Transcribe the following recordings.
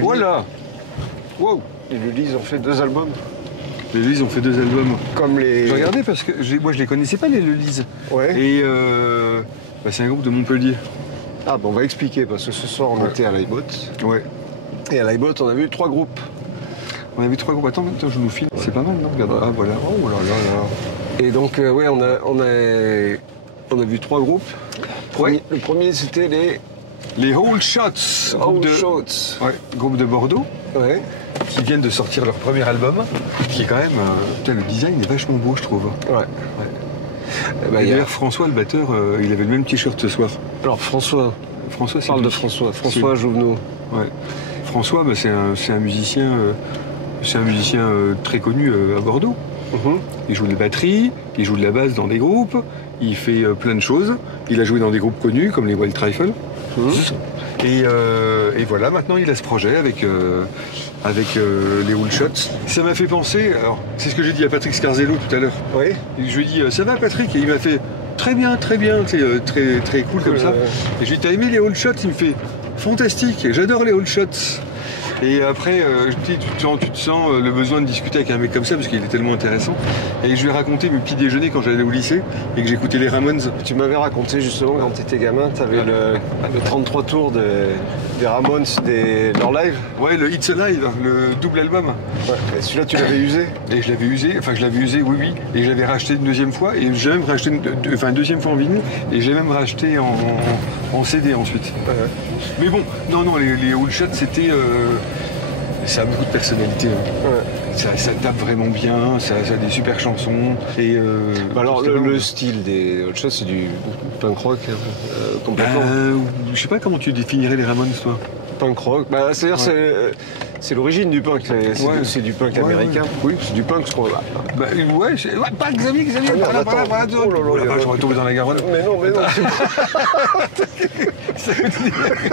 Voilà. Wow. Et Lully, ils ont fait 2 albums. Les Lully ont fait 2 albums. Comme les... Je regardais parce que moi je les connaissais pas les Lully. Ouais. Et c'est un groupe de Montpellier. Ah bon, on va expliquer parce que ce soir on était à l'Aibot. Ouais. Et à l'Aibot, on a vu 3 groupes. On a vu 3 groupes. Attends, je nous filme. C'est pas mal, non? Regarde. Ah voilà. Oh là là là. Et donc ouais, on a vu 3 groupes. Ouais. Le premier c'était les Whole Shots. Groupe de Bordeaux. Ouais. Qui viennent de sortir leur premier album. Qui est quand même. Putain, le design est vachement beau, je trouve. Ouais. D'ailleurs, François, le batteur, il avait le même t-shirt ce soir. Alors François, c'est parle de François. François Jouvenot. Ouais. François, c'est un musicien, très connu à Bordeaux. Il joue de la batterie, il joue de la basse dans des groupes, il fait plein de choses. Il a joué dans des groupes connus comme les Wild Trifle. Et voilà, maintenant il a ce projet avec les Whole Shots. Ça m'a fait penser, alors c'est ce que j'ai dit à Patrick Scarzello tout à l'heure. Oui. Je lui ai dit, ça va Patrick? Et il m'a fait, très bien, très cool comme ça. Et je lui ai dit, t'as aimé les Whole Shots? Il me fait, fantastique, j'adore les Whole Shots. Et après, tu te sens le besoin de discuter avec un mec comme ça parce qu'il est tellement intéressant. Et je lui ai raconté mes petits déjeuners quand j'allais au lycée et que j'écoutais les Ramones. Tu m'avais raconté justement quand tu étais gamin, tu avais le 33 tours des Ramones, leur live. Ouais, le It's Alive, le double album. Ouais. Et celui-là, tu l'avais usé? Et je l'avais usé, oui. Et je l'avais racheté une deuxième fois. Et j'ai même racheté une deuxième fois en vinyle. Et j'ai même racheté en CD ensuite. Mais bon, non, les Whole Shots, c'était... ça a beaucoup de personnalité. Ça tape vraiment bien, ça a des super chansons. Et, alors le style des Whole Shots, c'est du punk rock complètement. Je sais pas comment tu définirais les Ramones, toi. Punk rock, c'est-à-dire c'est l'origine du punk, c'est du punk américain. Oui, c'est du punk, ce qu'on va. Pas Xavier, je retourne dans la Garonne. Mais non.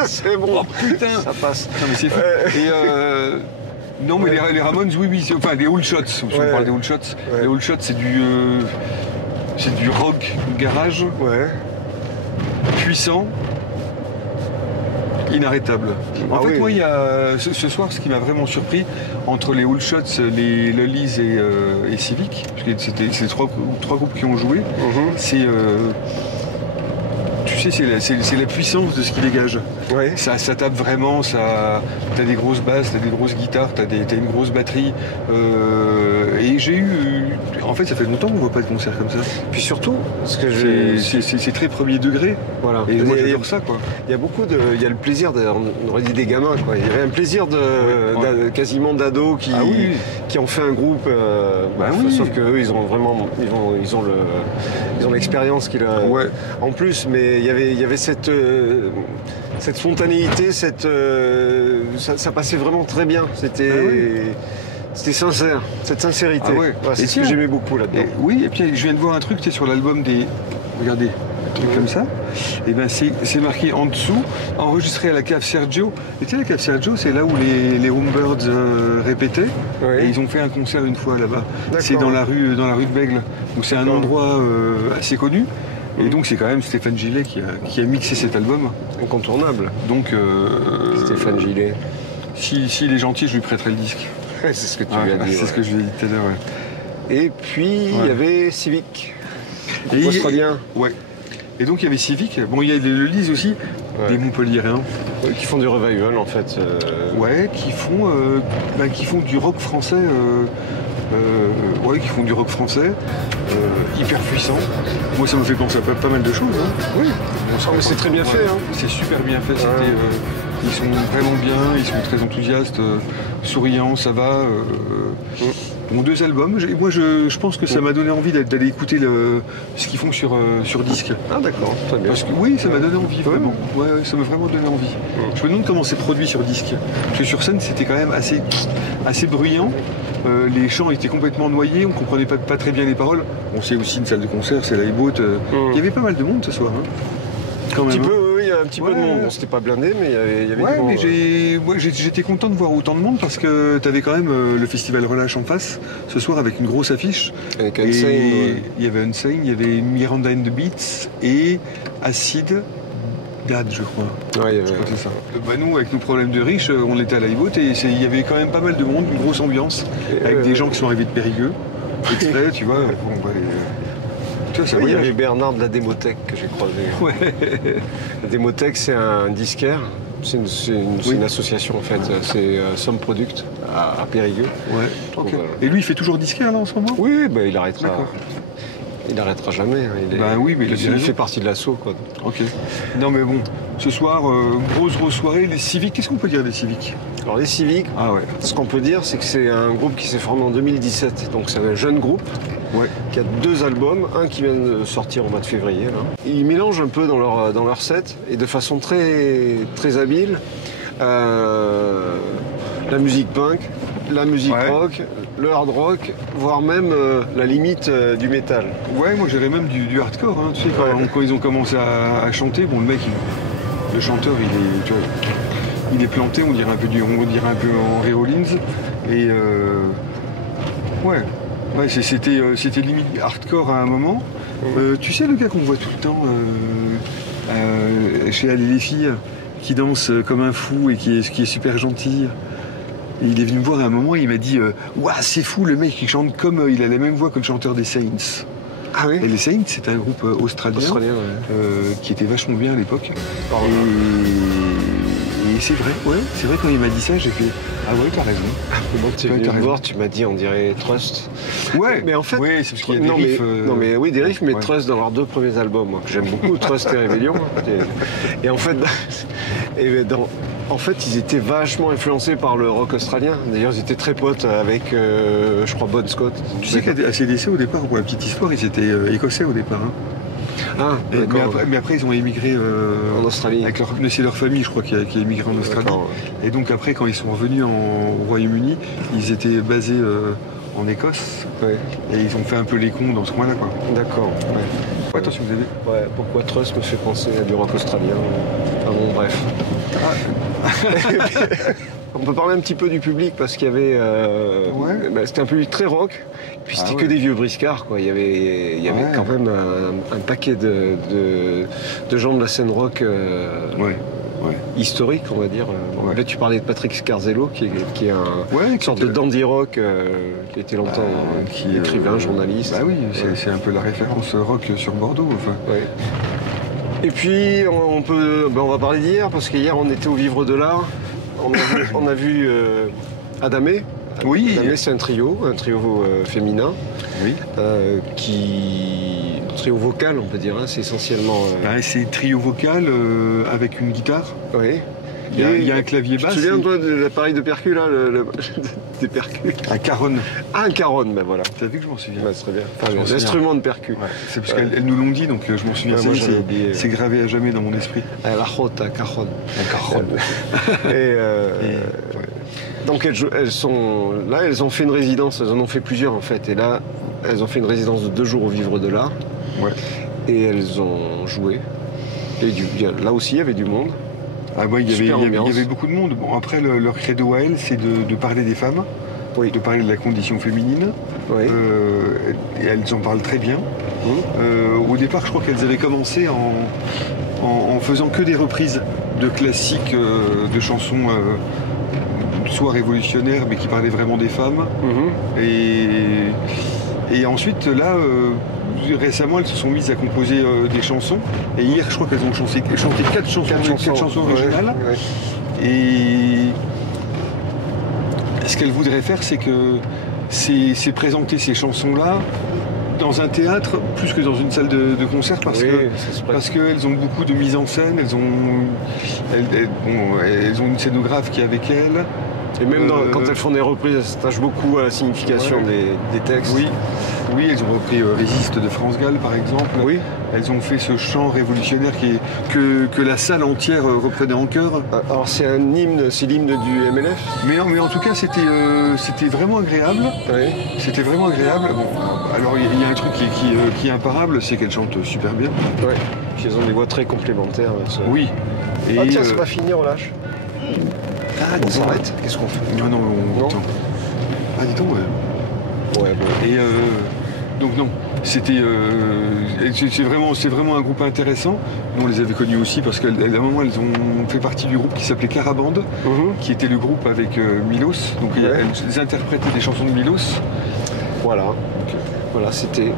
C'est bon. Oh putain, ça passe. Non mais c'est fou. Non mais les Ramones, oui, enfin les Whole Shots, si on parle des Whole Shots. Les Whole Shots, c'est du rock garage, puissant, inarrêtable. En fait, moi, il y a ce soir, ce qui m'a vraiment surpris entre les Whole Shots, les Lully et Civic, parce que c'est les trois groupes qui ont joué, c'est tu sais, c'est la puissance de ce qui dégage. Ouais. Ça tape vraiment, t'as des grosses basses, t'as des grosses guitares, t'as une grosse batterie. Et j'ai eu... En fait, ça fait longtemps qu'on ne voit pas de concert comme ça. Puis surtout, c'est très premier degré. Voilà. Et moi, j'adore ça, quoi. Il y a beaucoup de... Il y a le plaisir, on aurait dit des gamins, quoi. Il y avait un plaisir quasiment d'ados qui ont fait un groupe. Sauf qu'eux, ils ont vraiment... Ils ont l'expérience qu'il a en plus, mais il y avait cette spontanéité, ça passait vraiment très bien. C'était sincère, cette sincérité. C'est ce que j'aimais beaucoup là-dedans. Et puis je viens de voir un truc, tu sais, sur l'album des... Regardez, un truc comme ça. Et ben c'est marqué en dessous, enregistré à la cave Sergio. Et tu sais, la cave Sergio, c'est là où les Homebirds répétaient. Et ils ont fait un concert une fois là-bas. C'est dans la rue de Bègle, où c'est un endroit assez connu. Et donc c'est quand même Stéphane Gillet qui a mixé cet album. Incontournable. Donc Stéphane Gillet. S'il est gentil, je lui prêterai le disque. C'est ce que tu lui as dit. C'est ce que je lui ai dit tout à l'heure. Et puis il y avait Civic. Australien. Ouais. Et donc il y avait Civic. Bon, il y a les Lully aussi, des Montpelliérains. Qui font du revival en fait. Qui font du rock français. Qui font du rock français, hyper puissant. Moi, ça me fait penser à pas mal de choses. Oui, c'est très bien fait. C'est super bien fait. Ils sont vraiment bien, ils sont très enthousiastes, souriants, ça va. Bon, 2 albums. Moi, je pense que ça m'a donné envie d'aller écouter ce qu'ils font sur disque. Ah d'accord, très bien. Parce que ça m'a donné envie, vraiment. Ouais, ça m'a vraiment donné envie. Je me demande comment c'est produit sur disque. Parce que sur scène, c'était quand même assez bruyant. Les chants étaient complètement noyés, on comprenait pas très bien les paroles. On sait aussi une salle de concert, c'est l'Aibot. Il y avait pas mal de monde ce soir. Quand même. Il y a un petit peu de monde. Bon, c'était pas blindé, mais il y avait du monde. Mais j'étais content de voir autant de monde parce que tu avais quand même le festival Relâche en face ce soir avec une grosse affiche. Avec Unsane. Il y avait Unsane, il y avait Miranda and the Beats et Acid, Bagdad, je crois. Ouais, je crois que c'est ça. Bah, nous, avec nos problèmes de riches, on était à la Ibote et il y avait quand même pas mal de monde, une grosse ambiance, avec des gens qui sont arrivés de Périgueux, exprès, tu vois. Bon, bah, il y avait Bernard de la Démothèque que j'ai croisé. Ouais. La Démothèque, c'est un disquaire. C'est une association en fait, c'est Somme Product à Périgueux. Ouais. Okay. Et lui il fait toujours disquaire là en ce moment? Oui, bah, il arrêtera. Il n'arrêtera jamais. Bah oui, mais il fait partie de l'assaut quoi. Ok. Non mais bon, ce soir, grosse soirée, les Civiques, qu'est-ce qu'on peut dire des Civiques? Alors les Civiques, ce qu'on peut dire c'est que c'est un groupe qui s'est formé en 2017, donc c'est un jeune groupe. Ouais. Qui a 2 albums, un qui vient de sortir au mois de février. Là. Ils mélangent un peu dans leur set et de façon très habile la musique punk, la musique rock, le hard rock, voire même la limite du métal. Ouais, moi j'irais même du hardcore. Hein. Tu sais, quand ils ont commencé à chanter, bon, le mec, le chanteur, il est planté, on dirait un peu en Ray Rollins. Et ouais, c'était limite hardcore à un moment. Tu sais le gars qu'on voit tout le temps chez Aller les filles, qui danse comme un fou et qui est super gentil. Il est venu me voir à un moment et il m'a dit ouah, c'est fou, le mec il chante comme il a la même voix que le chanteur des Saints. Ah oui. Et les Saints, c'était un groupe australien qui était vachement bien à l'époque. Et c'est vrai quand il m'a dit ça, j'ai fait ah ouais, t'as raison. Tu es venu me voir, tu m'as dit on dirait Trust. Ouais, mais en fait, c'est parce qu'il y a des riffs. Oui, des riffs, mais Trust dans leurs 2 premiers albums, moi, que j'aime beaucoup, Trust et Rebellion. Et en fait, en fait, ils étaient vachement influencés par le rock australien. D'ailleurs, ils étaient très potes avec, je crois, Bon Scott. Tu sais qu'à ACDC, au départ, pour la petite histoire, ils étaient écossais au départ. Hein. Ah, mais après, ils ont émigré en Australie. C'est leur famille, je crois, qui a émigré en Australie. Et donc après, quand ils sont revenus au Royaume-Uni, ils étaient basés en Écosse. Ouais. Et ils ont fait un peu les cons dans ce coin-là, quoi. D'accord. Ouais. Attention, vous avez. Ouais, pourquoi Trust me fait penser à du rock australien. Ah bon, bref. On peut parler un petit peu du public parce qu'il y avait. C'était un public très rock. Puis c'était que des vieux briscards, quoi. Il y avait quand même un paquet de gens de la scène rock historique, on va dire. Là, tu parlais de Patrick Scarzello, qui est une sorte de dandy rock, qui était longtemps écrivain, journaliste. Bah oui, c'est un peu la référence rock sur Bordeaux. Enfin. Ouais. Et puis, on va parler d'hier, parce qu'hier, on était au Vivre de l'Art. On a vu Adamé. Oui. Adamé, c'est un trio féminin. Oui. Trio vocal, on peut dire. Hein, c'est essentiellement. C'est trio vocal avec une guitare. Oui. Il y a un clavier basse. Tu te souviens, toi, de l'appareil de percu, là des percus. Un caronne. Ah, un caronne, ben voilà. T'as vu que je m'en souviens. Ouais, c'est très bien. Enfin, l'instrument de percu. Ouais. C'est parce qu'elles nous l'ont dit, donc je m'en souviens. C'est gravé à jamais dans mon esprit. La jota, caronne. Un caronne. Donc elles ont fait une résidence, elles en ont fait plusieurs en fait. Et là, elles ont fait une résidence de 2 jours au Vivre de l'Art. Ouais. Et elles ont joué. Et là aussi, il y avait du monde. Ah ouais, il y avait beaucoup de monde. Bon, après, leur credo à elles, c'est de parler des femmes, de parler de la condition féminine. Oui. Et elles en parlent très bien. Au départ, je crois qu'elles avaient commencé en faisant que des reprises de classiques, de chansons soit révolutionnaires, mais qui parlaient vraiment des femmes. Et ensuite, là, récemment, elles se sont mises à composer des chansons. Et hier, je crois qu'elles ont chanté 4 chansons originales. Ouais. Et ce qu'elles voudraient faire, c'est présenter ces chansons-là dans un théâtre plus que dans une salle de concert parce qu'elles ont beaucoup de mise en scène, elles ont une scénographe qui est avec elles. Et même quand elles font des reprises, elles s'attachent beaucoup à la signification des textes. Oui, elles ont repris Résiste de France Gall par exemple. Oui. Elles ont fait ce chant révolutionnaire que la salle entière reprenait en chœur. Alors c'est l'hymne du MLF. Mais en tout cas c'était vraiment agréable. Oui. C'était vraiment agréable. Bon, alors il y a un truc qui est imparable, c'est qu'elles chantent super bien. Oui. Puis elles ont des voix très complémentaires. Oui. Et tiens, c'est pas fini, on lâche. Ah, on s'arrête. Qu'est-ce qu'on fait? Non. Ah, dis donc, ouais. Ouais, bon. Et donc non. c'est vraiment un groupe intéressant. Nous on les avait connus aussi parce qu'à un moment elles ont fait partie du groupe qui s'appelait Carabande, qui était le groupe avec Milos. Donc elles interprétaient des chansons de Milos. Voilà. Voilà, c'était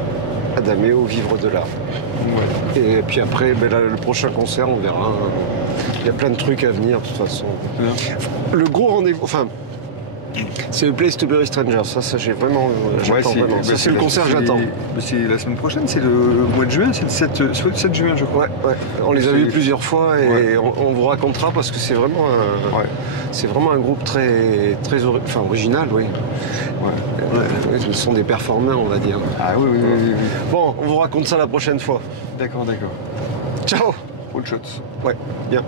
Adamé au Vivre de l'Art. Ouais. Et puis après, là, le prochain concert, on verra. Il y a plein de trucs à venir de toute façon. Ouais. Le gros rendez-vous, enfin, c'est le Place to Bury Strangers. Ça j'ai vraiment. J'attends vraiment. C'est le concert que j'attends. C'est la semaine prochaine, c'est le mois de juin, c'est le 7 juin, je crois. Ouais. On les a vus plusieurs fois et on vous racontera parce que c'est vraiment un groupe très original, oui. Ouais. Ils sont des performeurs, on va dire. Ah oui. Bon, on vous raconte ça la prochaine fois. D'accord. Ciao. All shots. Ouais, bien.